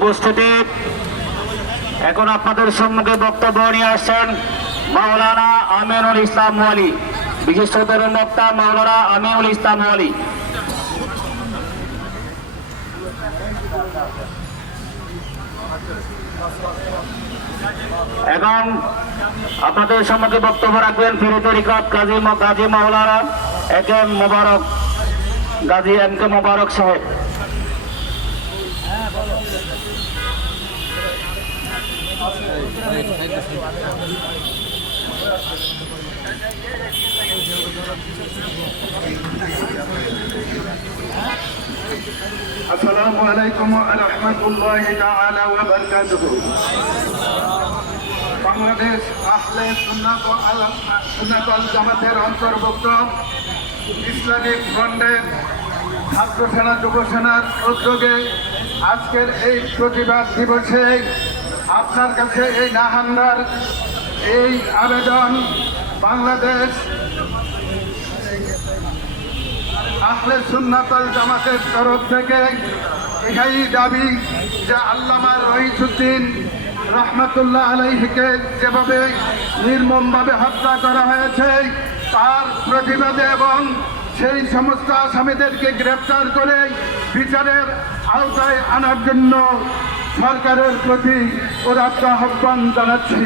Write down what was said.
উপস্থিতি এখন আপনাদের সম্মুখে বক্তব্য নিয়ে আসছেন মাওলানা আমিনুল ইসলাম ওয়ালি, বিশিষ্ট তরুণ বক্তা মাওলানা আমিনুল ইসলাম ওয়ালি। এবং আপনাদের সম্মুখে বক্তব্য রাখবেন পীর তরিকত গাজী মাওলানা গাজী এম কে মোবারক সাহেব। আসসালামু আলাইকুম ওয়া রাহমাতুল্লাহি তাআলা ওয়া বারাকাতুহু। বাংলাদেশ আহলে সুন্নাত ওয়াল জামাতের অন্তর্ভুক্ত ইসলামিক ফ্রন্টের ছাত্র সেনা যুব সেনার উদ্যোগে আজকের এই প্রতিবাদ দিবসে আপনার কাছে এই নাহান্দার এই আবেদন বাংলাদেশ আহলে সুন্নাত ওয়াল জামাতের তরফ থেকে এই দাবি যে আল্লামা রইসুদ্দিন রহমতুল্লাহ আলাইহিকে যেভাবে নির্মমভাবে হত্যা করা হয়েছে তার প্রতিবাদে এবং সেই সমস্ত আসামিদেরকে গ্রেফতার করে বিচারের আওতায় আনার জন্য সরকারের প্রতি উদাত্ত আহ্বান জানাচ্ছি।